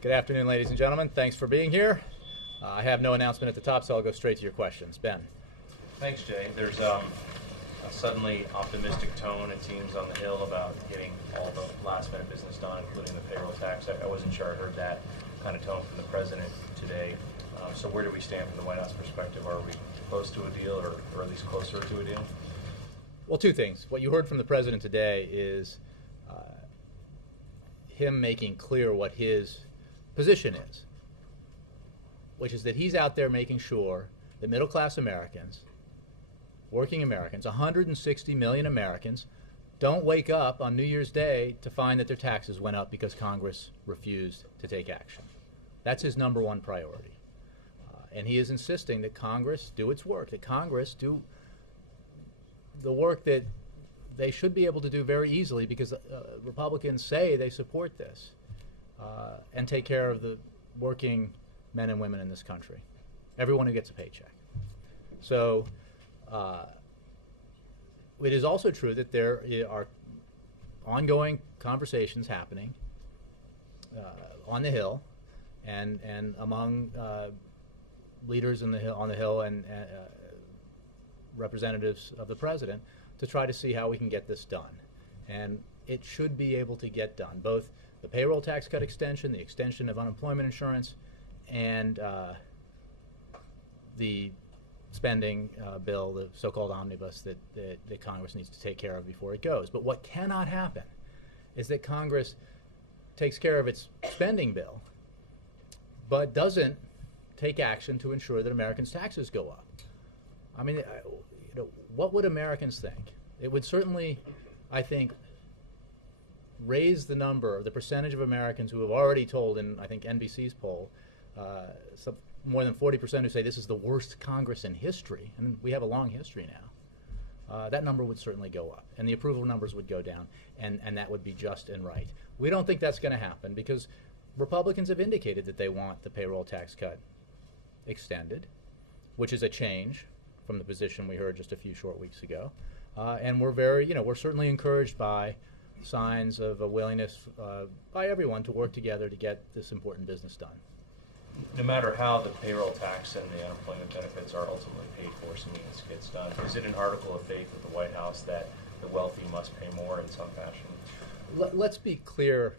Good afternoon, ladies and gentlemen. Thanks for being here. I have no announcement at the top, so I'll go straight to your questions. Ben. Thanks, Jay. There's a suddenly optimistic tone, it seems, on the Hill about getting all the last-minute business done, including the payroll tax. I wasn't sure I heard that kind of tone from the president today. So where do we stand from the White House perspective? Are we close to a deal, or at least closer to a deal? Well, two things. What you heard from the president today is him making clear what his position is, which is that he's out there making sure that middle-class Americans, working Americans, 160 million Americans, don't wake up on New Year's Day to find that their taxes went up because Congress refused to take action. That's his number one priority. And he is insisting that Congress do its work, that Congress do the work that they should be able to do very easily, because Republicans say they support this, and take care of the working men and women in this country, everyone who gets a paycheck. So it is also true that there are ongoing conversations happening on the Hill and among leaders on the Hill and representatives of the president to try to see how we can get this done. And it should be able to get done, both the payroll tax cut extension, the extension of unemployment insurance, and the spending bill, the so-called omnibus that Congress needs to take care of before it goes. But what cannot happen is that Congress takes care of its spending bill but doesn't take action to ensure that Americans' taxes go up. I mean, what would Americans think? It would certainly, I think, raise the percentage of Americans who have already told, in I think NBC's poll, more than 40% who say this is the worst Congress in history, and we have a long history now. That number would certainly go up, and the approval numbers would go down, and that would be just and right. We don't think that's going to happen because Republicans have indicated that they want the payroll tax cut extended, which is a change from the position we heard just a few short weeks ago. And we're we're certainly encouraged by signs of a willingness by everyone to work together to get this important business done. No matter how the payroll tax and the unemployment benefits are ultimately paid for, assuming this gets done, is it an article of faith with the White House that the wealthy must pay more in some fashion? Let's be clear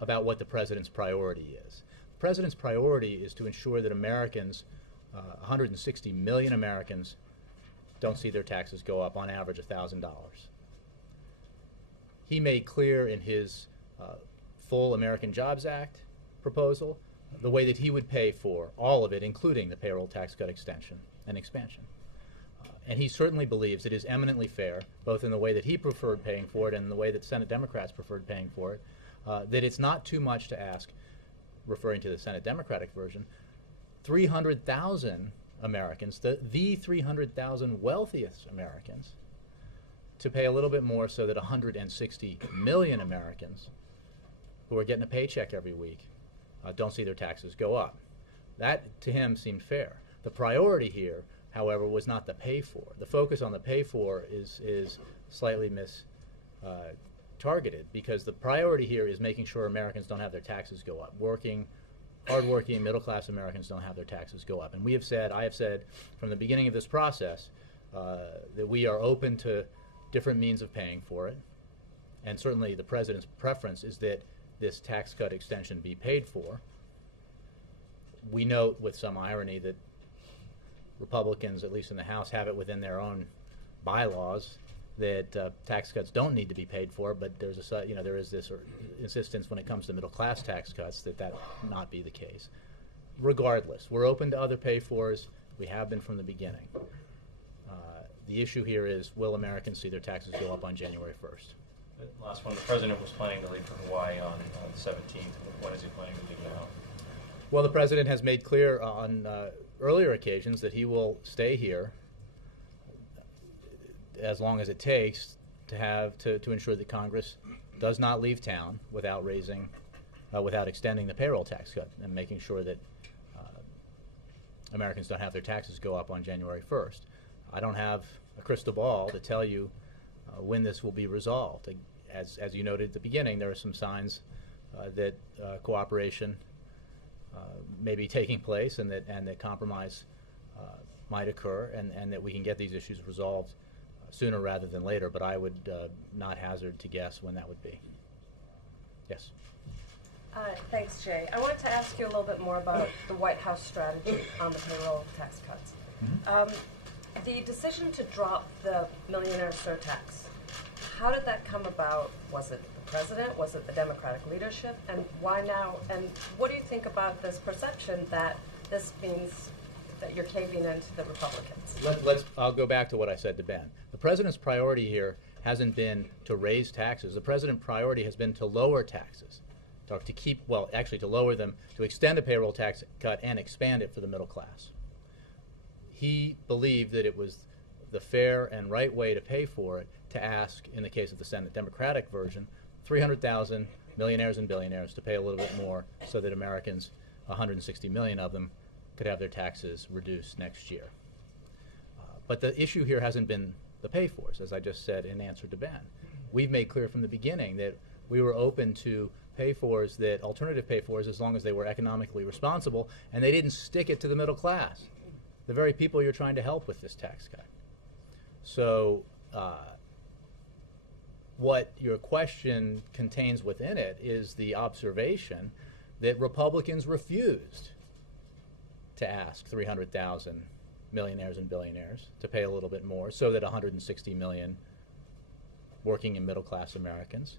about what the president's priority is. The president's priority is to ensure that Americans, 160 million Americans, don't see their taxes go up on average $1,000. He made clear in his full American Jobs Act proposal the way that he would pay for all of it, including the payroll tax cut extension and expansion. And he certainly believes it is eminently fair, both in the way that he preferred paying for it and in the way that Senate Democrats preferred paying for it, that it's not too much to ask, referring to the Senate Democratic version, 300,000 Americans, the 300,000 wealthiest Americans, to pay a little bit more so that 160 million Americans who are getting a paycheck every week don't see their taxes go up. That, to him, seemed fair. The priority here, however, was not the pay for. The focus on the pay for is slightly targeted, because the priority here is making sure Americans don't have their taxes go up. Hardworking, middle-class Americans don't have their taxes go up. And I have said from the beginning of this process that we are open to different means of paying for it. And certainly the president's preference is that this tax cut extension be paid for. We note with some irony that Republicans, at least in the House, have it within their own bylaws that tax cuts don't need to be paid for, but there is this insistence when it comes to middle-class tax cuts that not be the case. Regardless, we're open to other pay-fors. We have been from the beginning. The issue here is, will Americans see their taxes go up on January 1st? Last one, the president was planning to leave for Hawaii on the 17th. When is he planning to leave now? Well, the president has made clear on earlier occasions that he will stay here as long as it takes to ensure that Congress does not leave town without extending the payroll tax cut and making sure that Americans don't have their taxes go up on January 1st. I don't have a crystal ball to tell you when this will be resolved. As you noted at the beginning, there are some signs that cooperation may be taking place, and that compromise might occur, and that we can get these issues resolved sooner rather than later. But I would not hazard to guess when that would be. Yes. Thanks, Jay. I wanted to ask you a little bit more about the White House strategy on the payroll tax cuts. The decision to drop the millionaire surtax, how did that come about? Was it the president? Was it the Democratic leadership? And why now? And what do you think about this perception that this means that you're caving into the Republicans? I'll go back to what I said to Ben. The president's priority here hasn't been to raise taxes. The president's priority has been to lower taxes, to lower them, to extend the payroll tax cut and expand it for the middle class. He believed that it was the fair and right way to pay for it to ask, in the case of the Senate Democratic version, 300,000 millionaires and billionaires to pay a little bit more so that Americans, 160 million of them, could have their taxes reduced next year. But the issue here hasn't been the pay-fors, as I just said in answer to Ben. We've made clear from the beginning that we were open to pay-fors, that alternative pay-fors, as long as they were economically responsible, and they didn't stick it to the middle class, the very people you're trying to help with this tax cut. So what your question contains within it is the observation that Republicans refused to ask 300,000 millionaires and billionaires to pay a little bit more so that 160 million working and middle class Americans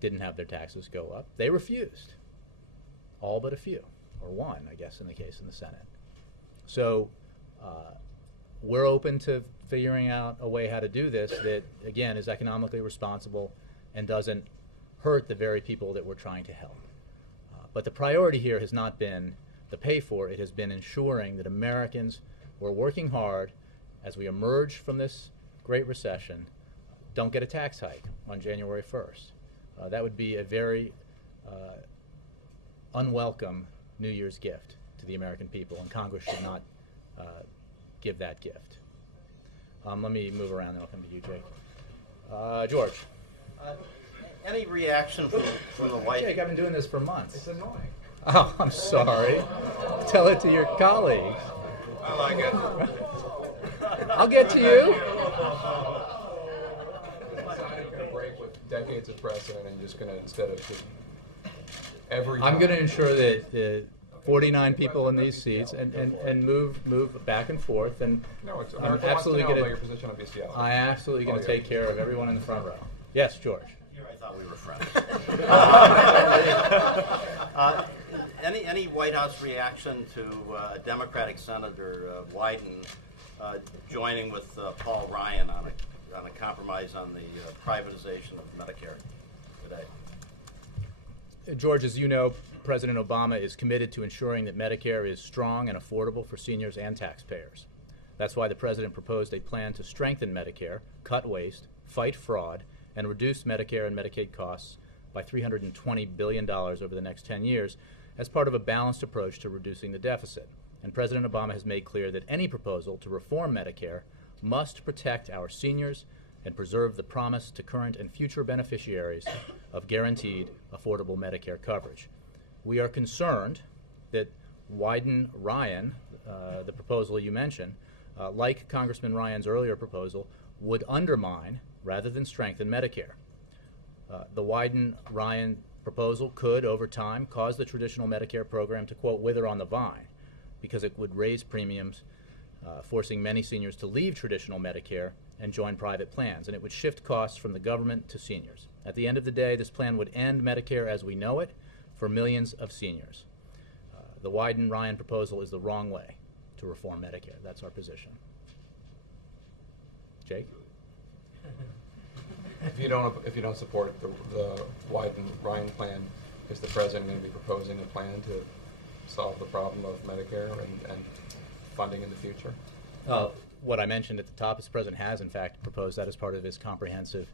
didn't have their taxes go up. They refused, all but a few, or one, I guess, in the case in the Senate. So we're open to figuring out a way how to do this that, again, is economically responsible and doesn't hurt the very people that we're trying to help. But the priority here has not been the pay for, it has been ensuring that Americans who are working hard as we emerge from this Great Recession don't get a tax hike on January 1st. That would be a very unwelcome New Year's gift to the American people, and Congress should not give that gift. Let me move around, and I'll come to you, Jake. George. Any reaction from the White House? Jake, I've been doing this for months. It's annoying. Oh, I'm sorry. Tell it to your colleagues. I like it. I'll get to you. Decided to break with decades of precedent and just going to, instead of just every I'm going to ensure that 49 people in these seats and move back and forth, and No, it's I'm America absolutely wants to know going about your position on BCL. I'm absolutely going to take care of everyone in the front row. Yes, George. Here I thought we were friends. Any White House reaction to Democratic Senator Wyden joining with Paul Ryan on a compromise on the privatization of Medicare today? George, as you know, President Obama is committed to ensuring that Medicare is strong and affordable for seniors and taxpayers. That's why the President proposed a plan to strengthen Medicare, cut waste, fight fraud, and reduce Medicare and Medicaid costs by $320 billion over the next 10 years as part of a balanced approach to reducing the deficit. And President Obama has made clear that any proposal to reform Medicare must protect our seniors and preserve the promise to current and future beneficiaries of guaranteed, affordable Medicare coverage. We are concerned that Wyden-Ryan, the proposal you mentioned, like Congressman Ryan's earlier proposal, would undermine rather than strengthen Medicare. The Wyden-Ryan proposal could, over time, cause the traditional Medicare program to, quote, wither on the vine, because it would raise premiums, forcing many seniors to leave traditional Medicare and join private plans, and it would shift costs from the government to seniors. At the end of the day, this plan would end Medicare as we know it for millions of seniors. The Wyden-Ryan proposal is the wrong way to reform Medicare. That's our position. Jake? If you don't support the Wyden-Ryan plan, is the president going to be proposing a plan to solve the problem of Medicare and funding in the future? What I mentioned at the top is the president has, in fact, proposed that as part of his comprehensive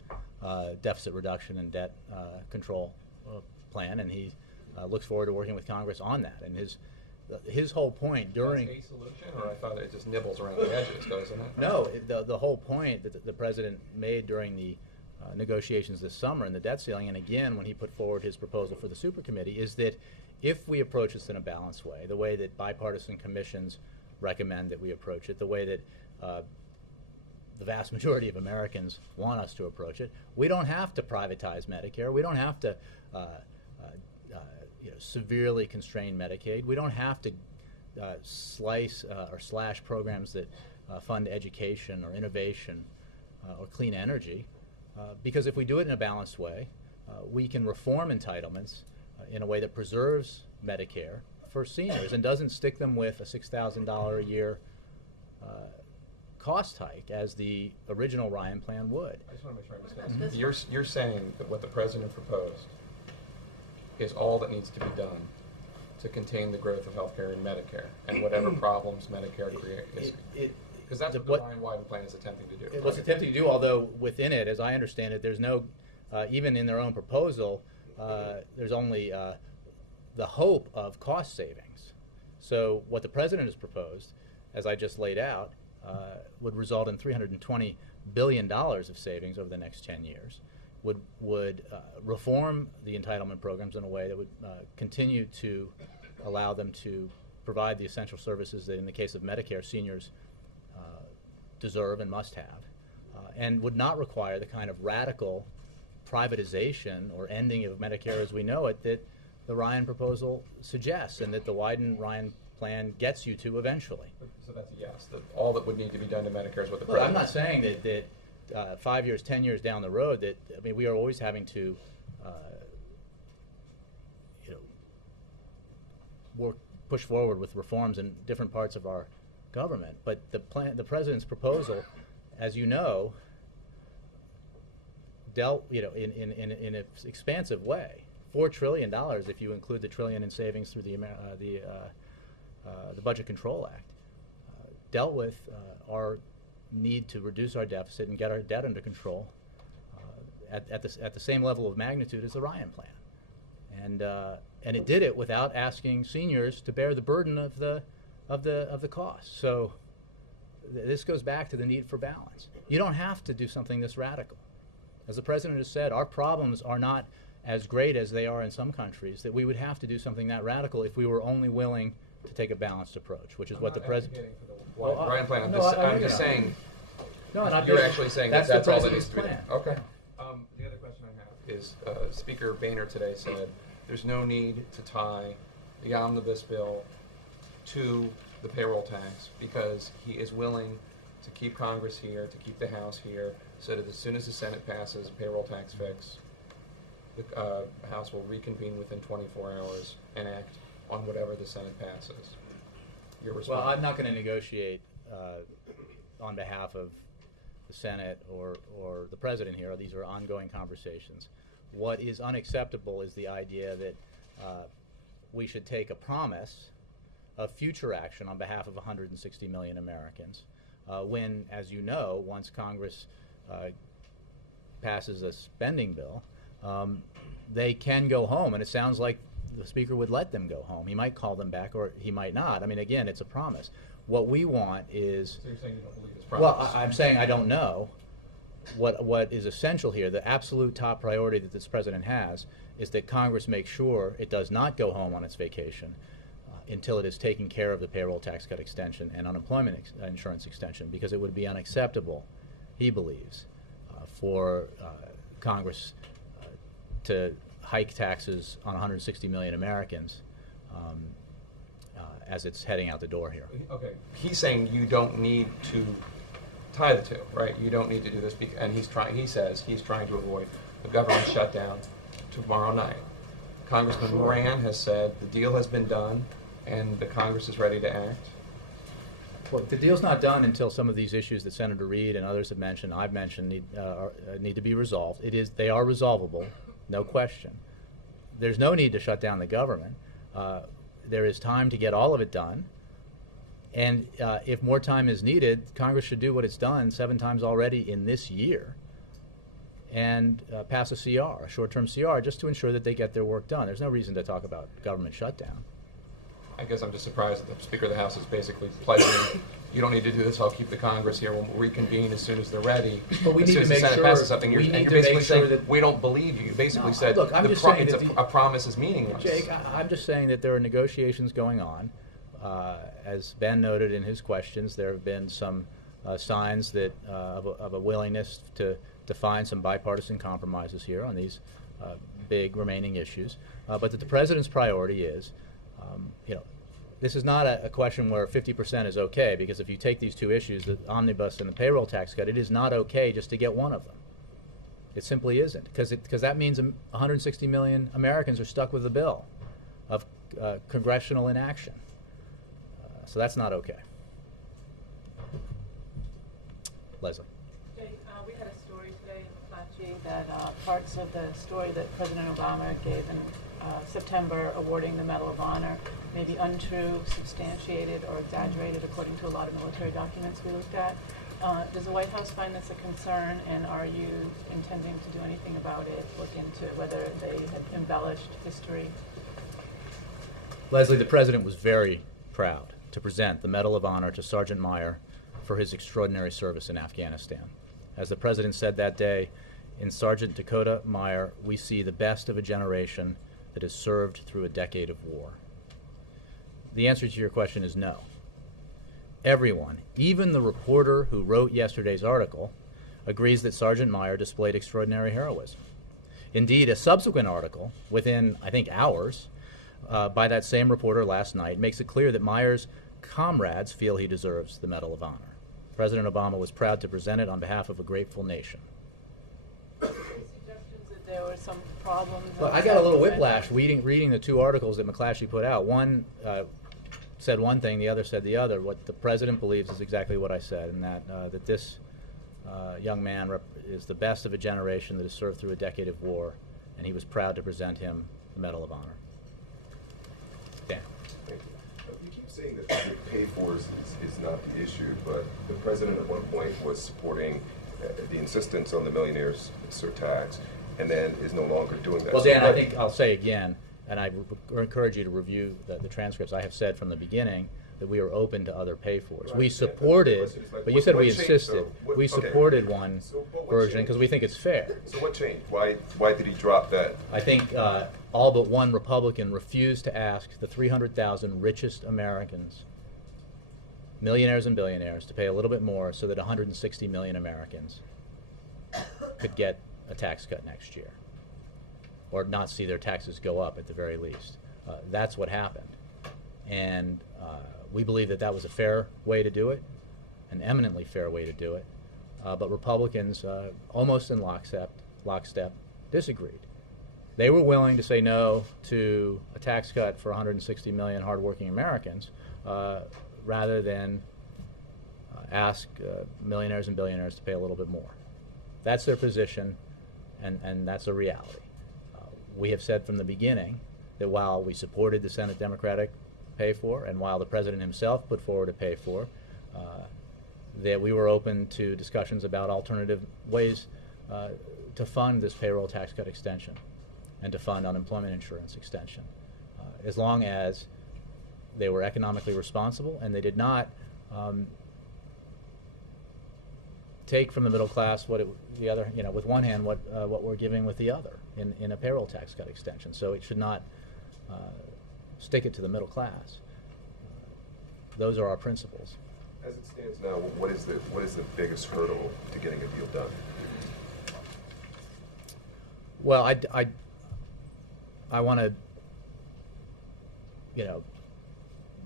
deficit reduction and debt control plan, and he looks forward to working with Congress on that. And his whole point during... That's a solution, or I thought it just nibbles around the edges, doesn't it? No, the whole point that the president made during the negotiations this summer in the debt ceiling, and again when he put forward his proposal for the super committee, is that if we approach this in a balanced way, the way that bipartisan commissions recommend that we approach it, the way that the vast majority of Americans want us to approach it, we don't have to privatize Medicare. We don't have to severely constrain Medicaid. We don't have to slice or slash programs that fund education or innovation or clean energy, because if we do it in a balanced way, we can reform entitlements in a way that preserves Medicare for seniors and doesn't stick them with a $6,000 a year cost hike as the original Ryan plan would. I just want to make sure I understand. You're saying that what the president proposed is all that needs to be done to contain the growth of healthcare in Medicare and whatever problems Medicare creates. Because that's what the Ryan Wyden plan is attempting to do. It was attempting to do, although within it, as I understand it, there's no, even in their own proposal, there's only the hope of cost savings. So what the president has proposed, as I just laid out, would result in $320 billion of savings over the next 10 years, would reform the entitlement programs in a way that would continue to allow them to provide the essential services that, in the case of Medicare, seniors deserve and must have, and would not require the kind of radical privatization or ending of Medicare as we know it that the Ryan proposal suggests and that the Wyden-Ryan plan gets you to eventually. So that's a yes. That all that would need to be done to Medicare is what the Well, president. I'm not saying that 5 years, 10 years down the road that, I mean, we are always having to push forward with reforms in different parts of our government. But the president's proposal, as you know, dealt in an expansive way. $4 trillion if you include the trillion in savings through the Budget Control Act, dealt with our need to reduce our deficit and get our debt under control at the same level of magnitude as the Ryan plan, and it did it without asking seniors to bear the burden of the cost. So this goes back to the need for balance. You don't have to do something this radical. As the president has said, our problems are not as great as they are in some countries, that we would have to do something that radical if we were only willing to take a balanced approach, which is what the president. Ryan plan. No, I'm just saying. No, not you're actually saying that's the all that needs president's to be done. plan. Okay. The other question I have is Speaker Boehner today said there's no need to tie the omnibus bill to the payroll tax because he is willing to keep Congress here, to keep the House here, so that as soon as the Senate passes a payroll tax fix, the House will reconvene within 24 hours and act on whatever the Senate passes. Your response? Well, I'm not going to negotiate on behalf of the Senate or the president here. These are ongoing conversations. What is unacceptable is the idea that we should take a promise of future action on behalf of 160 million Americans when, as you know, once Congress passes a spending bill, they can go home, and it sounds like the Speaker would let them go home. He might call them back, or he might not. I mean, again, it's a promise. What we want is... So you're saying you don't believe this promise? Well, I'm saying I don't know. What is essential here, the absolute top priority that this president has, is that Congress make sure it does not go home on its vacation until it is taking care of the payroll tax cut extension and unemployment insurance extension, because it would be unacceptable, he believes, for Congress to hike taxes on 160 million Americans as it's heading out the door here. Okay. He's saying you don't need to tie the two, right? You don't need to do this, and he says he's trying to avoid a government shutdown tomorrow night. Congressman Moran has said the deal has been done and the Congress is ready to act. Well, the deal's not done until some of these issues that Senator Reid and others have mentioned, I've mentioned, need to be resolved. They are resolvable, no question. There's no need to shut down the government. There is time to get all of it done. And if more time is needed, Congress should do what it's done 7 times already in this year and pass a CR, a short-term CR, just to ensure that they get their work done. There's no reason to talk about government shutdown. I guess I'm just surprised that the Speaker of the House is basically pledging, you don't need to do this, I'll keep the Congress here, we'll reconvene as soon as they're ready. But we as need soon to as the make Senate sure- passes something, we you're, need and you're to make basically sure saying, that- we don't believe you. You basically No, said, look, I'm just saying that a promise is meaningless. Jake, I'm just saying that there are negotiations going on. As Ben noted in his questions, there have been some signs that of a willingness to find some bipartisan compromises here on these big remaining issues. But that the president's priority is, this is not a question where 50% is okay, because if you take these two issues, the omnibus and the payroll tax cut, it is not okay just to get one of them. It simply isn't, because that means 160 million Americans are stuck with the bill of congressional inaction. So that's not okay. Leslie. Jay, we had a story today in McClatchy that parts of the story that President Obama gave in September awarding the Medal of Honor may be untrue, substantiated, or exaggerated according to a lot of military documents we looked at. Does the White House find this a concern, and are you intending to do anything about it, look into whether they have embellished history? Leslie, the president was very proud to present the Medal of Honor to Sergeant Meyer for his extraordinary service in Afghanistan. As the president said that day, in Sergeant Dakota Meyer, we see the best of a generation that has served through a decade of war. The answer to your question is no. Everyone, even the reporter who wrote yesterday's article, agrees that Sergeant Meyer displayed extraordinary heroism. Indeed, a subsequent article, within, I think, hours, by that same reporter last night, makes it clear that Meyer's comrades feel he deserves the Medal of Honor. President Obama was proud to present it on behalf of a grateful nation. Any suggestions that there were some problems? Well, I got a little whiplash reading the two articles that McClatchy put out. One said one thing, the other said the other. What the president believes is exactly what I said, and that this young man is the best of a generation that has served through a decade of war, and he was proud to present him the Medal of Honor. Dan. Thank you. You keep saying that the pay-fors is not the issue, but the president at one point was supporting the insistence on the millionaires' surtax, and then is no longer doing that. Well, So Dan, I what- think I'll say again, and I encourage you to review the transcripts. I have said from the beginning that we are open to other pay-fors. Right, We yeah, supported, the question is, like, but you what- said what we changed, insisted. though? What- We okay. supported one So, but what version changed? because we think it's fair. So what changed? Why did he drop that? I think all but one Republican refused to ask the 300,000 richest Americans, millionaires and billionaires, to pay a little bit more so that 160 million Americans could get a tax cut next year, or not see their taxes go up at the very least. That's what happened. And we believe that that was a fair way to do it, an eminently fair way to do it. But Republicans, almost in lockstep, disagreed. They were willing to say no to a tax cut for 160 million hardworking Americans rather than ask millionaires and billionaires to pay a little bit more. That's their position, and that's a reality. We have said from the beginning that while we supported the Senate Democratic pay-for, and while the president himself put forward a pay-for, that we were open to discussions about alternative ways to fund this payroll tax cut extension and to fund unemployment insurance extension, as long as they were economically responsible and they did not take from the middle class what the other, with one hand what we're giving with the other in a payroll tax cut extension. So it should not stick it to the middle class. Those are our principles. As it stands now, what is the biggest hurdle to getting a deal done? Well, I want to,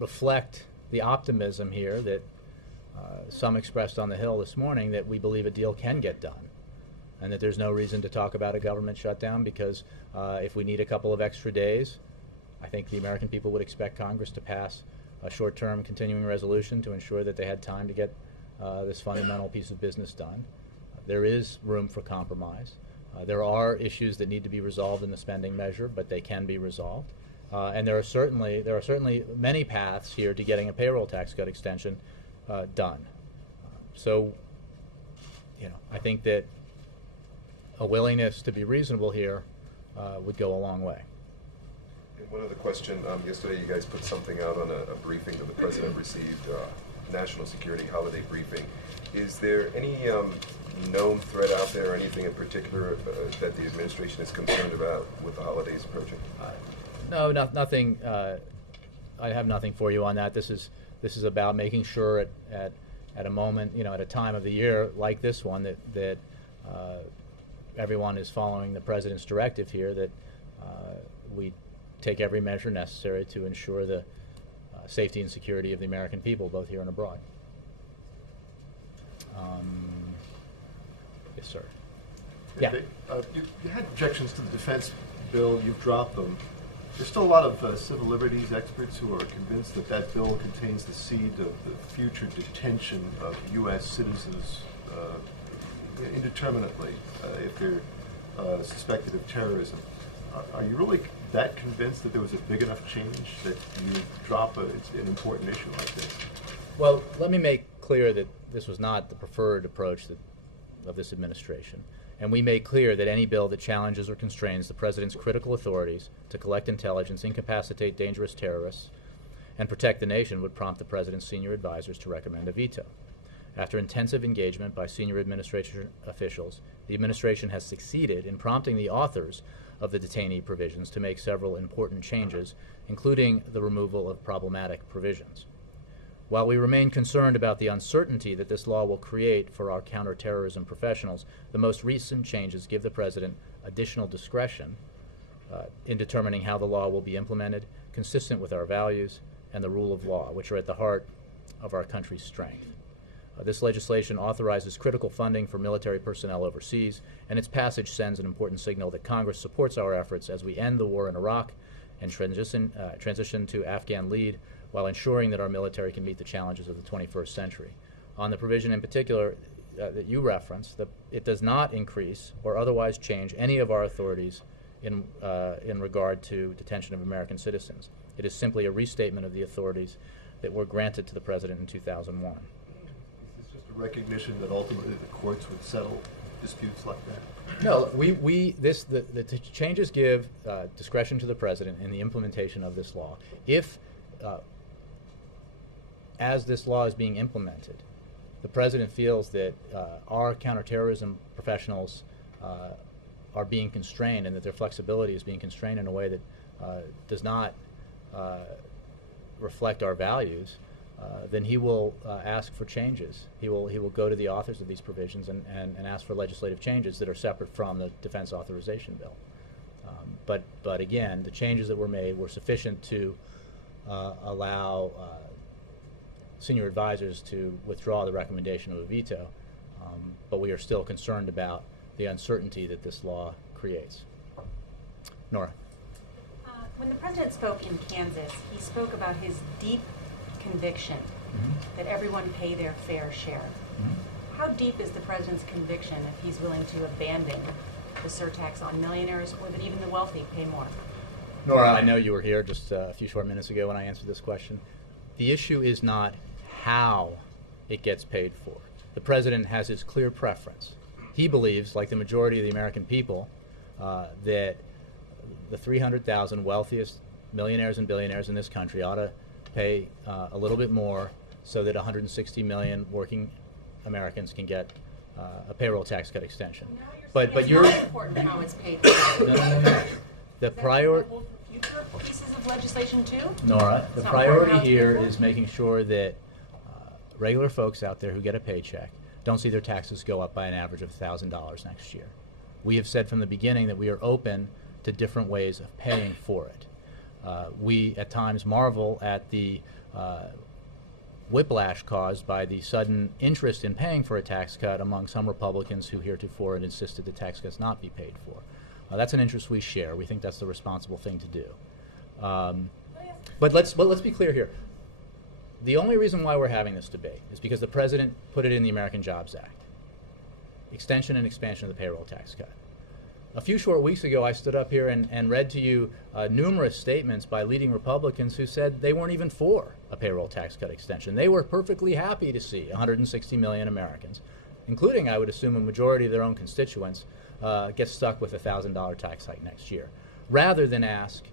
reflect the optimism here that some expressed on the Hill this morning, that we believe a deal can get done, and that there's no reason to talk about a government shutdown, because if we need a couple of extra days, I think the American people would expect Congress to pass a short-term continuing resolution to ensure that they had time to get this fundamental piece of business done. There is room for compromise. There are issues that need to be resolved in the spending measure, but they can be resolved. And there are certainly many paths here to getting a payroll tax cut extension done. So, I think that a willingness to be reasonable here would go a long way. And one other question. Yesterday you guys put something out on a briefing that the President received, national security holiday briefing. Is there any known threat out there or anything in particular that the administration is concerned about with the holidays approaching? No, nothing. I have nothing for you on that. This is about making sure at a moment, at a time of the year like this one, that everyone is following the President's directive here, that we take every measure necessary to ensure the safety and security of the American people, both here and abroad. Yes, sir. Yeah. You had objections to the defense bill. You've dropped them. There's still a lot of civil liberties experts who are convinced that that bill contains the seed of the future detention of U.S. citizens indeterminately if they're suspected of terrorism. Are you really that convinced that there was a big enough change that you would drop an important issue like this? Well, let me make clear that this was not the preferred approach of this administration. And we made clear that any bill that challenges or constrains the President's critical authorities to collect intelligence, incapacitate dangerous terrorists, and protect the nation would prompt the President's senior advisors to recommend a veto. After intensive engagement by senior administration officials, the administration has succeeded in prompting the authors of the detainee provisions to make several important changes, including the removal of problematic provisions. While we remain concerned about the uncertainty that this law will create for our counterterrorism professionals, the most recent changes give the President additional discretion in determining how the law will be implemented, consistent with our values and the rule of law, which are at the heart of our country's strength. This legislation authorizes critical funding for military personnel overseas, and its passage sends an important signal that Congress supports our efforts as we end the war in Iraq and transition to Afghan lead, while ensuring that our military can meet the challenges of the 21st century. On the provision in particular that you referenced, it does not increase or otherwise change any of our authorities in regard to detention of American citizens. It is simply a restatement of the authorities that were granted to the President in 2001. Is this just a recognition that ultimately the courts would settle disputes like that? No, the changes give discretion to the President in the implementation of this law. If as this law is being implemented, the President feels that our counterterrorism professionals are being constrained and that their flexibility is being constrained in a way that does not reflect our values, then he will ask for changes. He will go to the authors of these provisions and ask for legislative changes that are separate from the defense authorization bill. But again, the changes that were made were sufficient to allow senior advisors to withdraw the recommendation of a veto, but we are still concerned about the uncertainty that this law creates. Nora. When the President spoke in Kansas, he spoke about his deep conviction that everyone pay their fair share. How deep is the President's conviction if he's willing to abandon the surtax on millionaires, or that even the wealthy pay more? Nora, I know you were here just a few short minutes ago when I answered this question. The issue is not how it gets paid for. The President has his clear preference. He believes, like the majority of the American people, that the 300,000 wealthiest millionaires and billionaires in this country ought to pay a little bit more so that 160 million working Americans can get a payroll tax cut extension. But you're not important how it's paid for. No. The priority. Future pieces of legislation too? Nora, the priority here is making sure that regular folks out there who get a paycheck don't see their taxes go up by an average of $1,000 next year. We have said from the beginning that we are open to different ways of paying for it. We at times marvel at the whiplash caused by the sudden interest in paying for a tax cut among some Republicans who heretofore had insisted that tax cuts not be paid for. That's an interest we share. We think that's the responsible thing to do. But let's be clear here. The only reason why we're having this debate is because the President put it in the American Jobs Act. Extension and expansion of the payroll tax cut. A few short weeks ago, I stood up here and read to you numerous statements by leading Republicans who said they weren't even for a payroll tax cut extension. They were perfectly happy to see 160 million Americans, including, I would assume, a majority of their own constituents, get stuck with a $1,000 tax hike next year, rather than ask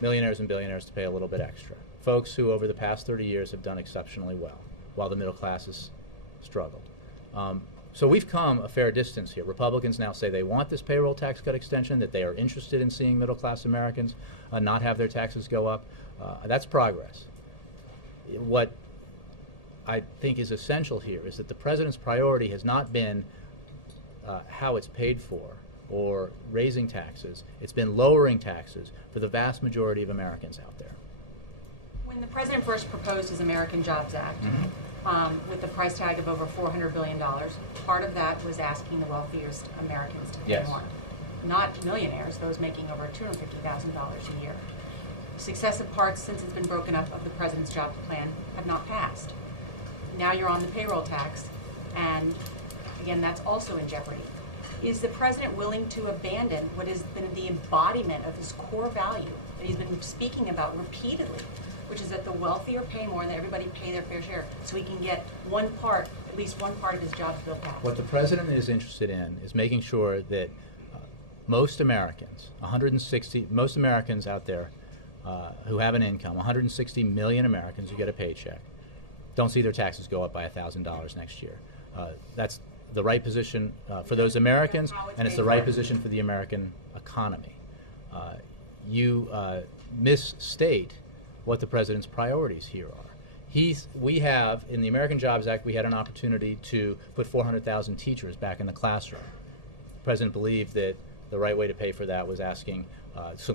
millionaires and billionaires to pay a little bit extra. Folks who over the past 30 years have done exceptionally well, while the middle class has struggled. So we've come a fair distance here. Republicans now say they want this payroll tax cut extension, that they are interested in seeing middle class Americans not have their taxes go up. That's progress. What I think is essential here is that the president's priority has not been how it's paid for or raising taxes. It's been lowering taxes for the vast majority of Americans out there. When the president first proposed his American Jobs Act, with the price tag of over $400 billion, part of that was asking the wealthiest Americans to pay Yes. more. Not millionaires, those making over $250,000 a year. Successive parts since it's been broken up of the president's job plan have not passed. Now you're on the payroll tax, and again, that's also in jeopardy. Is the president willing to abandon what has been the embodiment of his core value that he's been speaking about repeatedly, which is that the wealthier pay more and that everybody pay their fair share, so he can get one part, at least one part of his jobs bill passed? What the president is interested in is making sure that most Americans, most Americans out there who have an income, 160 million Americans who get a paycheck, don't see their taxes go up by $1,000 next year. That's the right position for those Americans, and it's the right position for the American economy. You misstate what the president's priorities here are. We have, in the American Jobs Act, we had an opportunity to put 400,000 teachers back in the classroom. The president believed that the right way to pay for that was asking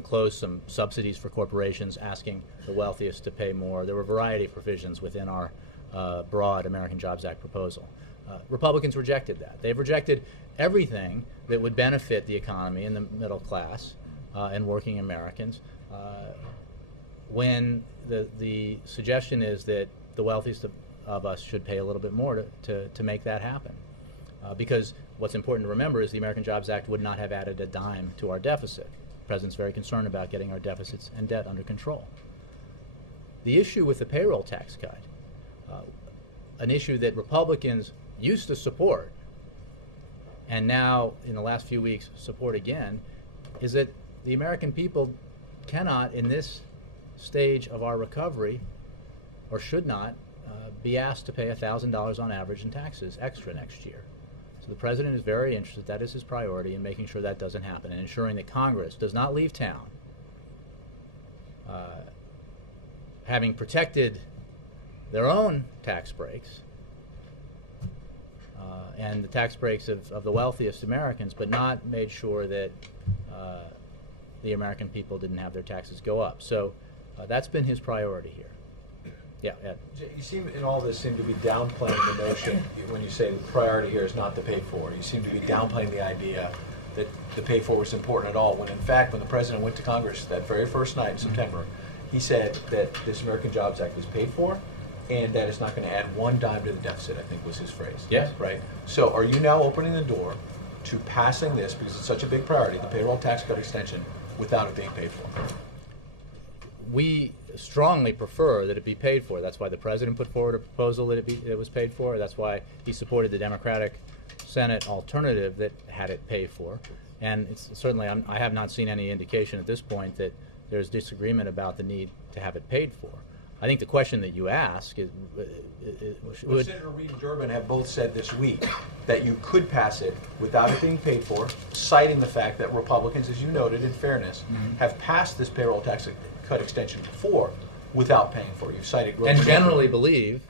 close some subsidies for corporations, asking the wealthiest to pay more. There were a variety of provisions within our broad American Jobs Act proposal. Republicans rejected that. They've rejected everything that would benefit the economy and the middle class and working Americans when the suggestion is that the wealthiest of us should pay a little bit more to make that happen. Because what's important to remember is the American Jobs Act would not have added a dime to our deficit. The president's very concerned about getting our deficits and debt under control. The issue with the payroll tax cut, an issue that Republicans used to support and now in the last few weeks support again, is that the American people cannot, in this stage of our recovery, or should not, be asked to pay $1,000 on average in taxes extra next year. So the president is very interested, that is his priority, in making sure that doesn't happen and ensuring that Congress does not leave town having protected their own tax breaks and the tax breaks of the wealthiest Americans, but not made sure that the American people didn't have their taxes go up. So that's been his priority here. Yeah, Ed. You seem, in all this, seem to be downplaying the notion when you say the priority here is not the pay for. You seem to be downplaying the idea that the pay for was important at all, when in fact, when the president went to Congress that very first night in September, he said that this American Jobs Act is paid for and that it's not going to add one dime to the deficit, I think was his phrase. Yes. Right? So are you now opening the door to passing this, because it's such a big priority, the payroll tax cut extension, without it being paid for? We strongly prefer that it be paid for. That's why the president put forward a proposal that it was paid for. That's why he supported the Democratic Senate alternative that had it paid for. And it's certainly, I have not seen any indication at this point that there's disagreement about the need to have it paid for. I think the question that you ask is, Well, Senator Reid and Durbin have both said this week that you could pass it without it being paid for, citing the fact that Republicans, as you noted, in fairness, have passed this payroll tax cut extension before without paying for it. You've cited and generally believe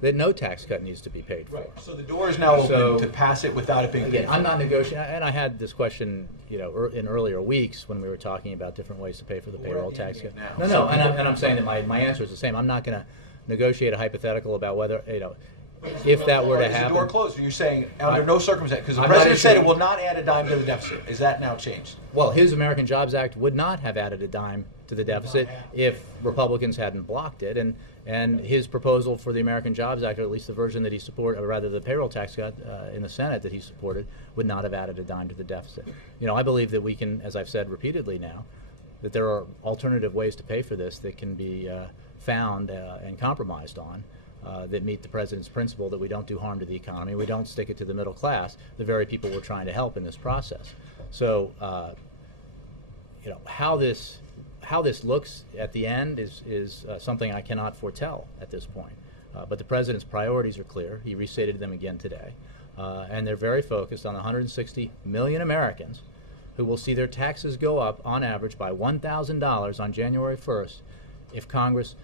that no tax cut needs to be paid for. Right. So the door is now open to pass it without it being paid Again, for. I'm not negotiating, and I had this question, in earlier weeks when we were talking about different ways to pay for the We're payroll at the tax end cut. now. No, and I'm saying that my answer is the same. I'm not going to negotiate a hypothetical about whether, if that were to Is the happen. door closed? Are you saying under no circumstance? Because the I'm not president said it issuing- will not add a dime to the deficit. Is that now changed? Well, his American Jobs Act would not have added a dime to the deficit if Republicans hadn't blocked it, and his proposal for the American Jobs Act, or at least the version that he supported, or rather the payroll tax cut in the Senate that he supported, would not have added a dime to the deficit. I believe that we can, as I've said repeatedly now, that there are alternative ways to pay for this that can be found and compromised on that meet the president's principle that we don't do harm to the economy, we don't stick it to the middle class, the very people we're how this looks at the end is something I cannot foretell at this point. But the president's priorities are clear. He restated them again today. And they're very focused on 160 million Americans who will see their taxes go up on average by $1,000 on January 1st if Congress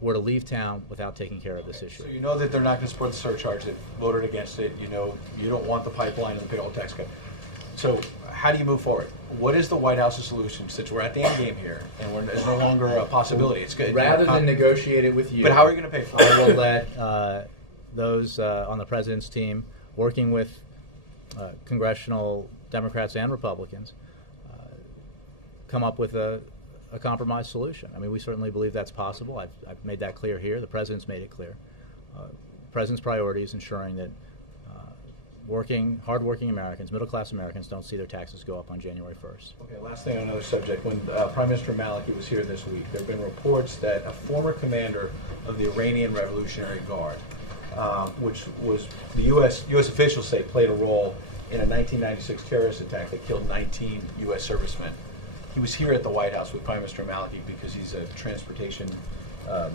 were to leave town without taking care of this issue. So you know that they're not going to support the surcharge. They voted against it. You know you don't want the pipeline and the payroll tax cut. So how do you move forward? What is the White House's solution since we're at the end game here and there's no longer a possibility? It's good. Rather than negotiate it with you, but how are you going to pay for it? I will let those on the president's team, working with congressional Democrats and Republicans, come up with a compromise solution. I mean, we certainly believe that's possible. I've made that clear here. The president's made it clear. The president's priority is ensuring that hard-working Americans, middle-class Americans, don't see their taxes go up on January 1st. Okay, last thing on another subject. When Prime Minister Maliki was here this week, there have been reports that a former commander of the Iranian Revolutionary Guard, which was the U.S. officials say played a role in a 1996 terrorist attack that killed 19 U.S. servicemen. He was here at the White House with Prime Minister Maliki because he's a transportation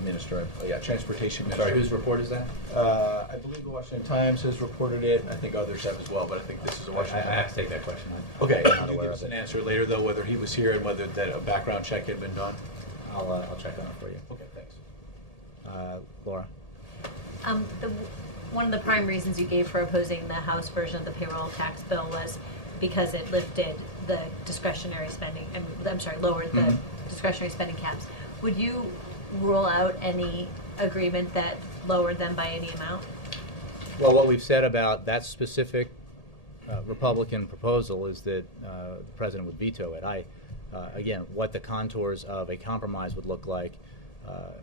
minister. Transportation minister. Sorry, whose report is that? I believe the Washington Times has reported it. I think others have as well, but I think this is a Washington I have to take that question. Okay, I'm not can you aware give us of an it. answer later, though, whether he was here and whether that a background check had been done? I'll check on it for you. Okay, thanks. Laura? One of the prime reasons you gave for opposing the House version of the payroll tax bill was because it lifted the discretionary spending, lowered the discretionary spending caps. Would you rule out any agreement that lowered them by any amount? Well, what we've said about that specific Republican proposal is that the president would veto it. Again, what the contours of a compromise would look like,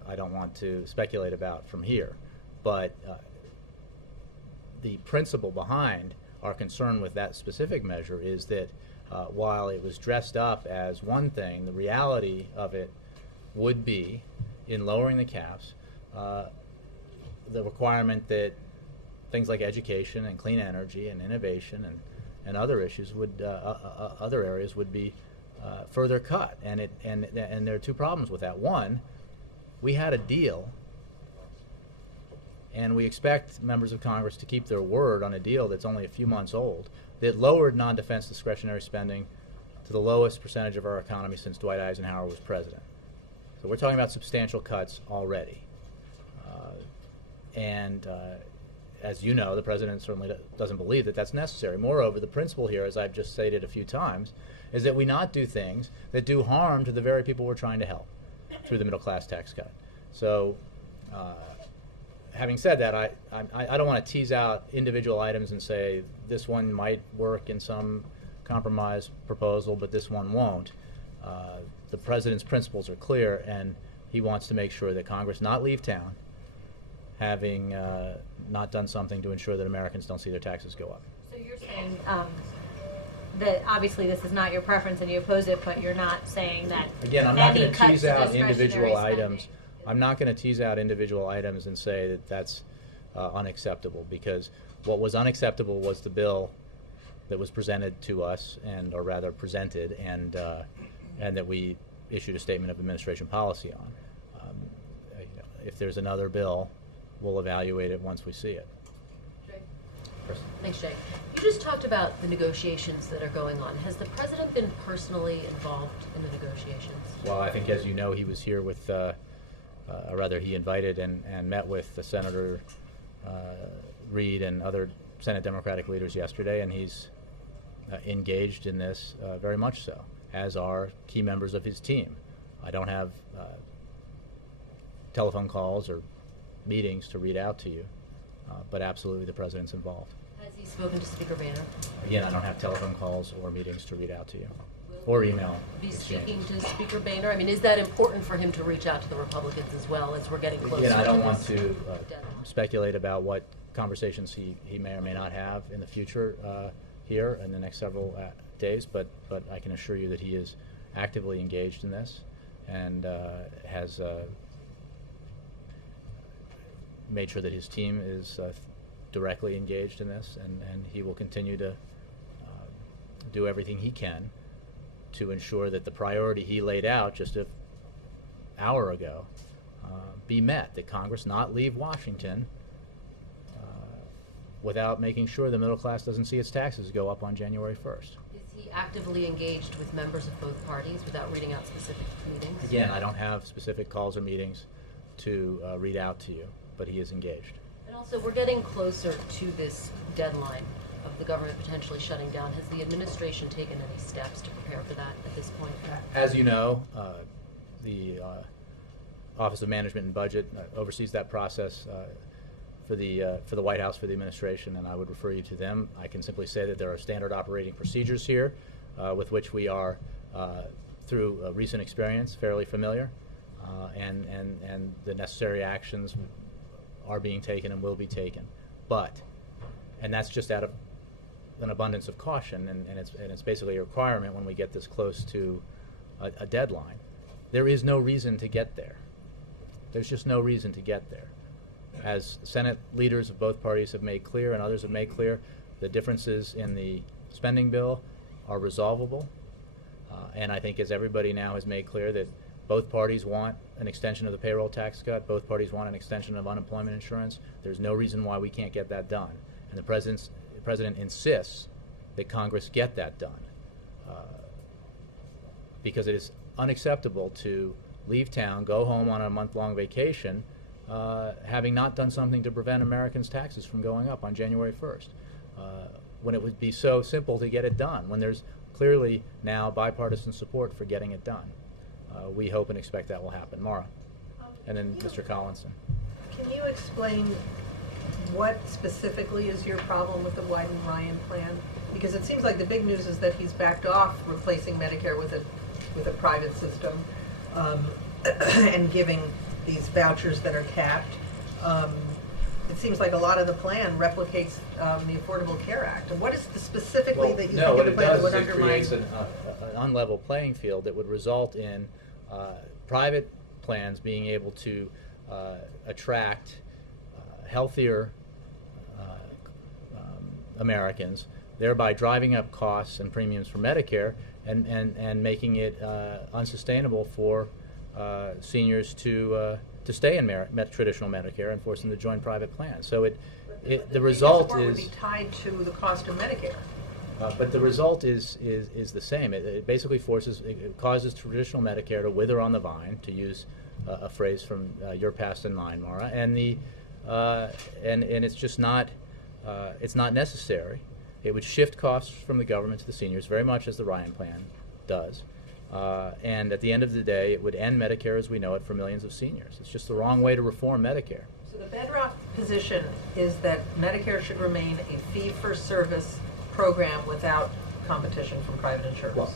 I don't want to speculate about from here. But the principle behind our concern with that specific measure is that while it was dressed up as one thing, the reality of it would be, in lowering the caps, the requirement that things like education and clean energy and innovation and other issues would other areas would be further cut. And there are two problems with that. One, we had a deal, and we expect members of Congress to keep their word on a deal that's only a few months old, that lowered non-defense discretionary spending to the lowest percentage of our economy since Dwight Eisenhower was president. So we're talking about substantial cuts already. As you know, the president certainly doesn't believe that that's necessary. Moreover, the principle here, as I've just stated a few times, is that we not do things that do harm to the very people we're trying to help through the middle class tax cut. So having said that, I don't want to tease out individual items and say this one might work in some compromise proposal, but this one won't. The president's principles are clear, and he wants to make sure that Congress not leave town having not done something to ensure that Americans don't see their taxes go up. So you're saying that obviously this is not your preference and you oppose it, but you're not saying that Again, I'm not going to cuts tease to out discretionary individual spending. items. I'm not going to tease out individual items and say that that's unacceptable, because what was unacceptable was the bill that was presented to us, or rather presented, and that we issued a statement of administration policy on. If there's another bill, we'll evaluate it once we see it. Thanks, Jay. You just talked about the negotiations that are going on. Has the president been personally involved in the negotiations? Well, I think, as you know, he was here with, or rather he invited and met with Senator Reid and other Senate Democratic leaders yesterday, and he's engaged in this very much so, as are key members of his team. I don't have telephone calls or meetings to read out to you, but absolutely the president's involved. Has he spoken to Speaker Boehner? Again, I don't have telephone calls or meetings to read out to you, or email. Be exchange. speaking to Speaker Boehner? I mean, is that important for him to reach out to the Republicans as well as we're getting closer? Again, I don't want this to deadline? speculate about what conversations he may or may not have in the future here in the next several days, but I can assure you that he is actively engaged in this and has made sure that his team is directly engaged in this, and he will continue to do everything he can to ensure that the priority he laid out just a hour ago be met, that Congress not leave Washington without making sure the middle class doesn't see its taxes go up on January 1st. Is he actively engaged with members of both parties without reading out specific meetings? Again, I don't have specific calls or meetings to read out to you, but he is engaged. And also, we're getting closer to this deadline of the government potentially shutting down. Has the administration taken any steps to prepare for that at this point? As you know, the Office of Management and Budget oversees that process for the White House, for the administration, and I would refer you to them. I can simply say that there are standard operating procedures here with which we are, through recent experience, fairly familiar, and the necessary actions are being taken and will be taken. And that's just out of an abundance of caution, and it's basically a requirement when we get this close to a deadline. There is no reason to get there. There's just no reason to get there. As Senate leaders of both parties have made clear and others have made clear, the differences in the spending bill are resolvable. And I think, as everybody now has made clear, that both parties want an extension of the payroll tax cut. Both parties want an extension of unemployment insurance. There's no reason why we can't get that done. And the president insists that Congress get that done because it is unacceptable to leave town, go home on a month-long vacation, having not done something to prevent Americans' taxes from going up on January 1st, when it would be so simple to get it done, when there's clearly now bipartisan support for getting it done. We hope and expect that will happen. Maura, and then Mr. Collinson. Can you explain what specifically is your problem with the Wyden-Ryan plan? Because it seems like the big news is that he's backed off replacing Medicare with a private system and giving these vouchers that are capped. It seems like a lot of the plan replicates the Affordable Care Act. And what is specifically that you think of the plan that would undermine? It creates an unlevel playing field that would result in private plans being able to attract healthier Americans, thereby driving up costs and premiums for Medicare and making it unsustainable for seniors to stay in traditional Medicare and force them to join private plans. So the result would is be tied to the cost of Medicare. but the result is the same. It basically causes traditional Medicare to wither on the vine, to use a phrase from your past and mine, Maura, and it's just not it's not necessary. It would shift costs from the government to the seniors, very much as the Ryan plan does. And at the end of the day, it would end Medicare as we know it for millions of seniors. It's just the wrong way to reform Medicare. So the bedrock position is that Medicare should remain a fee-for-service program without competition from private insurers. Well,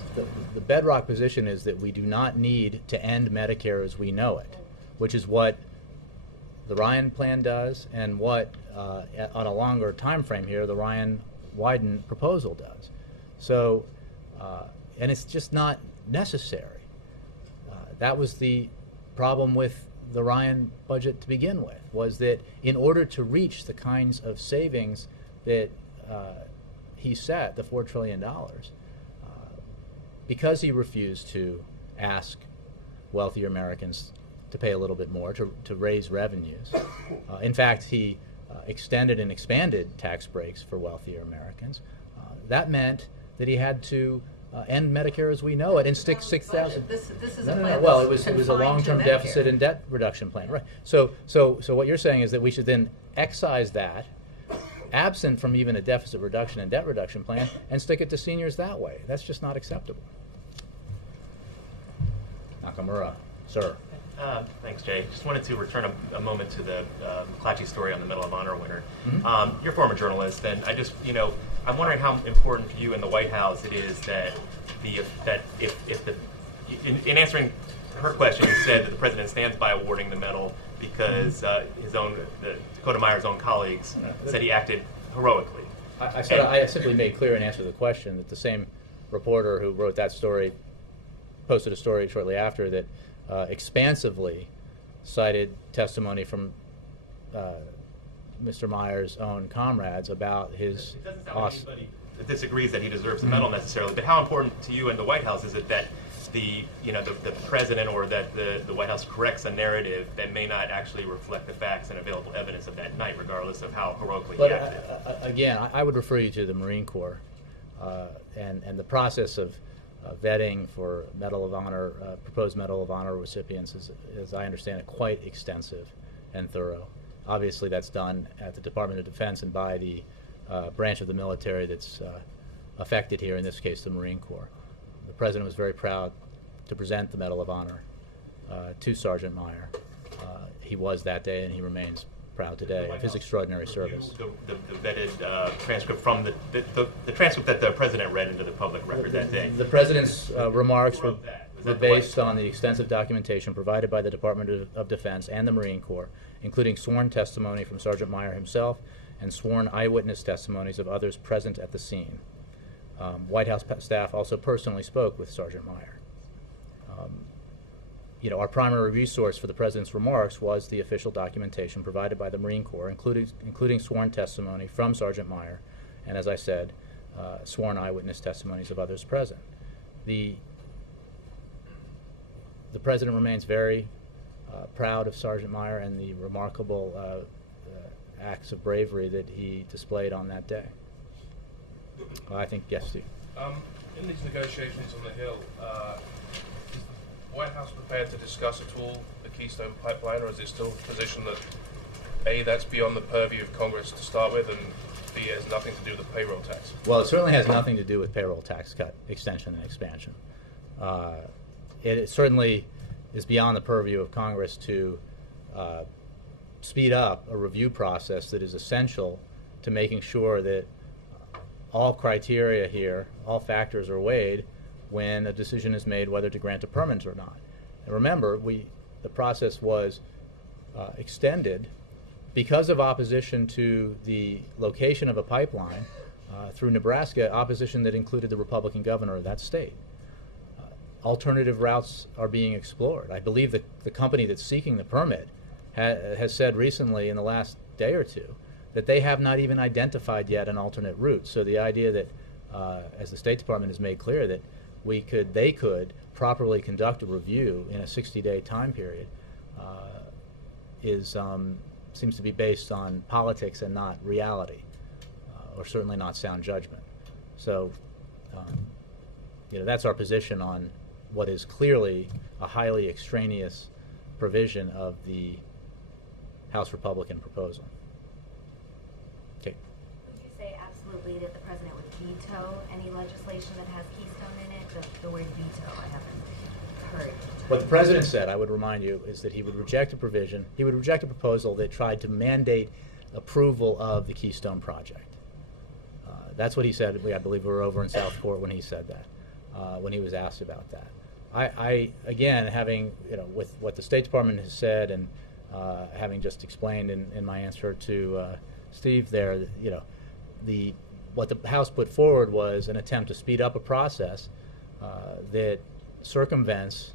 the bedrock position is that we do not need to end Medicare as we know it, which is what the Ryan plan does and what, on a longer time frame here, the Ryan-Wyden proposal does. So, and it's just not necessary. That was the problem with the Ryan budget to begin with, was that in order to reach the kinds of savings that he set, the $4 trillion, because he refused to ask wealthier Americans to pay a little bit more, to raise revenues. In fact, he extended and expanded tax breaks for wealthier Americans. That meant that he had to end Medicare as we know it and stick 6,000. This is No, a no, plan no. Well, that's it was a confined to long-term Medicare. deficit and debt reduction plan, right? So what you're saying is that we should then excise that, absent from even a deficit reduction and debt reduction plan, and stick it to seniors that way. That's just not acceptable. Nakamura, sir. Thanks, Jay. Just wanted to return a moment to the McClatchy story on the Medal of Honor winner. Mm-hmm. You're a former journalist, and I just, I'm wondering how important to you in the White House it is that in answering her question, you said that the president stands by awarding the medal because Dakota Meyer's own colleagues said he acted heroically. I simply made clear in answer to the question that the same reporter who wrote that story posted a story shortly after that expansively cited testimony from Mr. Meyer's own comrades about his. It doesn't sound like anybody disagrees that he deserves the medal necessarily, but how important to you in the White House is it that the president or that the White House corrects a narrative that may not actually reflect the facts and available evidence of that night, regardless of how heroically he acted. Again, I would refer you to the Marine Corps and the process of vetting for Medal of Honor, proposed Medal of Honor recipients is, as I understand it, quite extensive and thorough. Obviously, that's done at the Department of Defense and by the branch of the military that's affected here, in this case, the Marine Corps. The President was very proud to present the Medal of Honor to Sergeant Meyer. He was that day, and he remains proud today of his extraordinary service. The vetted transcript from the transcript that the President read into the public record that day. The President's remarks were based on the extensive documentation provided by the Department of Defense and the Marine Corps, including sworn testimony from Sergeant Meyer himself and sworn eyewitness testimonies of others present at the scene. White House staff also personally spoke with Sergeant Meyer. Our primary resource for the President's remarks was the official documentation provided by the Marine Corps, including sworn testimony from Sergeant Meyer, and as I said, sworn eyewitness testimonies of others present. The President remains very proud of Sergeant Meyer and the remarkable acts of bravery that he displayed on that day. I think, yes, Steve. In these negotiations on the Hill, is the White House prepared to discuss at all the Keystone Pipeline, or is it still the position that A, that's beyond the purview of Congress to start with, and B, it has nothing to do with payroll tax? Well, it certainly has nothing to do with payroll tax cut, extension, and expansion. It certainly is beyond the purview of Congress to speed up a review process that is essential to making sure that all criteria here, all factors are weighed when a decision is made whether to grant a permit or not. And remember, the process was extended because of opposition to the location of a pipeline through Nebraska, opposition that included the Republican governor of that state. Alternative routes are being explored. I believe that the company that's seeking the permit has said recently in the last day or two that they have not even identified yet an alternate route. So the idea that, as the State Department has made clear, that they could properly conduct a review in a 60-day time period seems to be based on politics and not reality, or certainly not sound judgment. So, that's our position on what is clearly a highly extraneous provision of the House Republican proposal. Okay. Would you say absolutely that the President would veto any legislation that has Keystone in it? The word veto, I haven't heard. What the President said, I would remind you, is that he would reject a provision, he would reject a proposal that tried to mandate approval of the Keystone project. That's what he said. I believe we were over in South Court when he said that, when he was asked about that. I again, having, with what the State Department has said and having just explained in my answer to Steve there, what the House put forward was an attempt to speed up a process that circumvents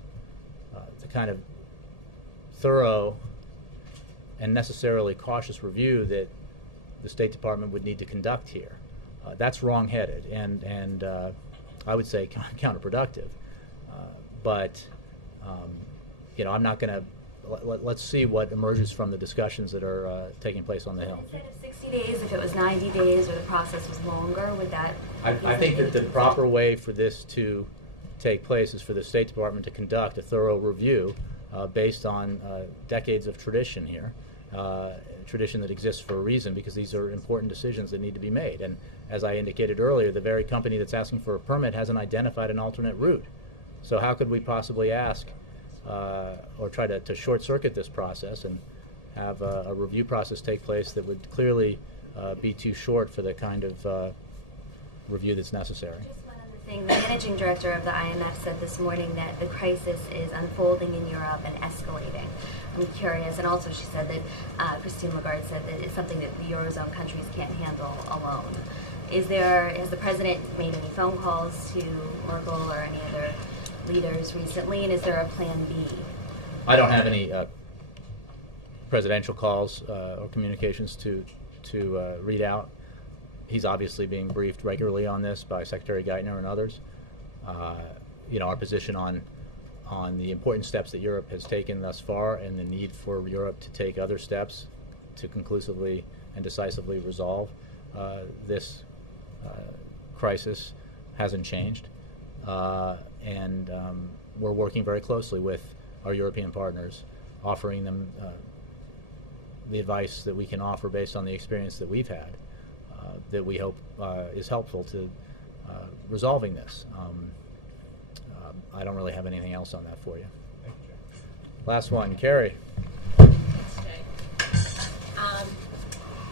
the kind of thorough and necessarily cautious review that the State Department would need to conduct here. That's wrong-headed and I would say counterproductive. But I'm not going to. Let's see what emerges from the discussions that are taking place on the Hill. Instead of 60 days, if it was 90 days or the process was longer, would that? I think that the proper way for this to take place is for the State Department to conduct a thorough review based on decades of tradition here, tradition that exists for a reason, because these are important decisions that need to be made. And as I indicated earlier, the very company that's asking for a permit hasn't identified an alternate route. So how could we possibly ask or try to short-circuit this process and have a review process take place that would clearly be too short for the kind of review that's necessary? Just one other thing. The managing director of the IMF said this morning that the crisis is unfolding in Europe and escalating. I'm curious, and also she said that Christine Lagarde said that it's something that the Eurozone countries can't handle alone. Has the President made any phone calls to Merkel or any other leaders recently, and is there a plan B? I don't have any presidential calls or communications to read out. He's obviously being briefed regularly on this by Secretary Geithner and others. our position on the important steps that Europe has taken thus far and the need for Europe to take other steps to conclusively and decisively resolve this crisis hasn't changed. And we're working very closely with our European partners, offering them the advice that we can offer based on the experience that we've had, that we hope is helpful to resolving this. I don't really have anything else on that for you. Thank you, Jay. Last one, Carrie. Thanks, Jay.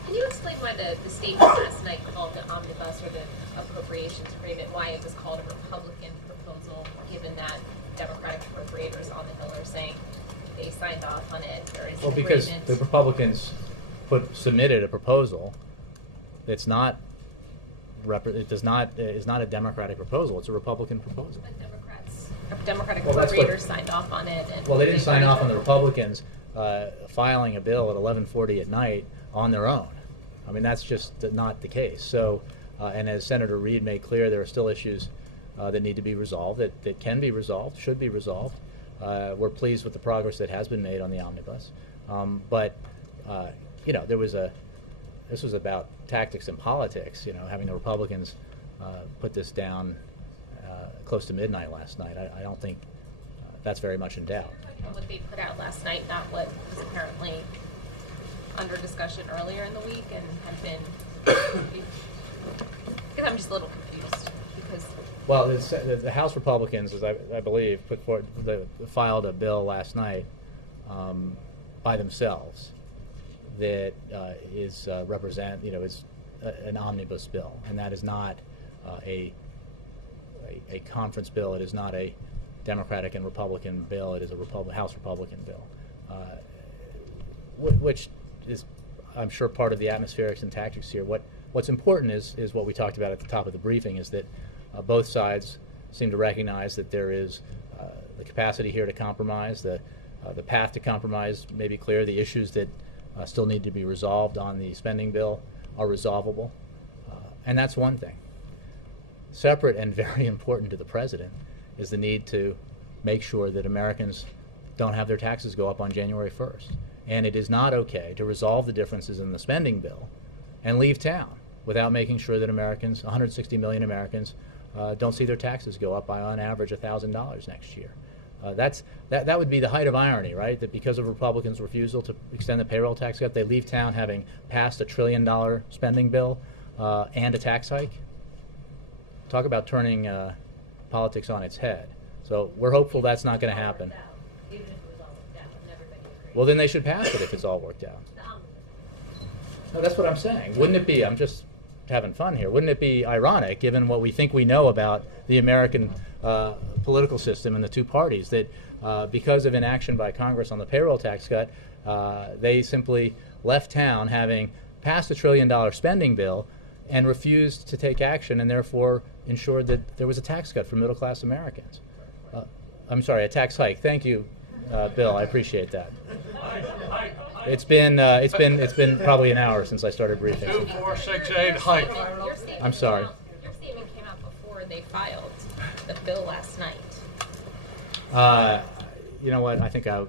Can you explain why the statement last night called the omnibus or the appropriations agreement, why it was called a Republican proposal, given that Democratic appropriators on the Hill are saying they signed off on it, or is Well, it because agreement? the Republicans submitted a proposal that's not is not a Democratic proposal. It's a Republican proposal. But Democratic Well, that's what- appropriators signed off on it. And Well, they didn't sign voted off for on the it. Republicans filing a bill at 11:40 at night on their own. I mean, that's just not the case. So, and as Senator Reid made clear, there are still issues that need to be resolved, that can be resolved, should be resolved. We're pleased with the progress that has been made on the omnibus. But this was about tactics and politics, having the Republicans put this down close to midnight last night. I don't think that's very much in doubt. And what they put out last night, not what was apparently under discussion earlier in the week and had been. Because I'm just a little confused because. Well, the House Republicans, as I believe, filed a bill last night by themselves that is an omnibus bill, and that is not a conference bill. It is not a Democratic and Republican bill. It is a House Republican bill, which is, I'm sure, part of the atmospherics and tactics here. What's important is what we talked about at the top of the briefing, is that both sides seem to recognize that there is the capacity here to compromise. The path to compromise may be clear. The issues that still need to be resolved on the spending bill are resolvable, and that's one thing. Separate and very important to the president is the need to make sure that Americans don't have their taxes go up on January 1st. And it is not okay to resolve the differences in the spending bill and leave town without making sure that Americans, 160 million Americans, don't see their taxes go up by on average $1,000 next year. That would be the height of irony, right? That because of Republicans' refusal to extend the payroll tax cut, they leave town having passed $1 trillion spending bill and a tax hike. Talk about turning politics on its head. So we're hopeful that's not going to happen. Even if it was all worked out and everybody agreed. Well, then they should pass it if it's all worked out. No, that's what I'm saying. Wouldn't it be, I'm just having fun here, wouldn't it be ironic, given what we think we know about the American political system and the two parties, that because of inaction by Congress on the payroll tax cut, they simply left town having passed $1 trillion spending bill and refused to take action, and therefore ensured that there was a tax cut for middle-class Americans. I'm sorry, a tax hike. Thank you, Bill. I appreciate that. It's been probably an hour since I started briefing. 2, 4, 6, 8 hike. I'm sorry. Your statement came out before they filed the bill last night. You know what? I think I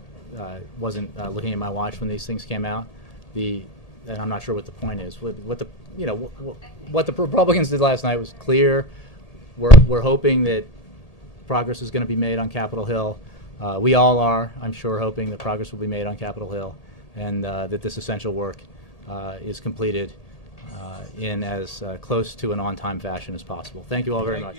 wasn't looking at my watch when these things came out. And I'm not sure what the point is. What the Republicans did last night was clear. We're hoping that progress is going to be made on Capitol Hill. We all are, I'm sure, hoping that progress will be made on Capitol Hill, and that this essential work is completed in as close to an on-time fashion as possible. Thank you all very much.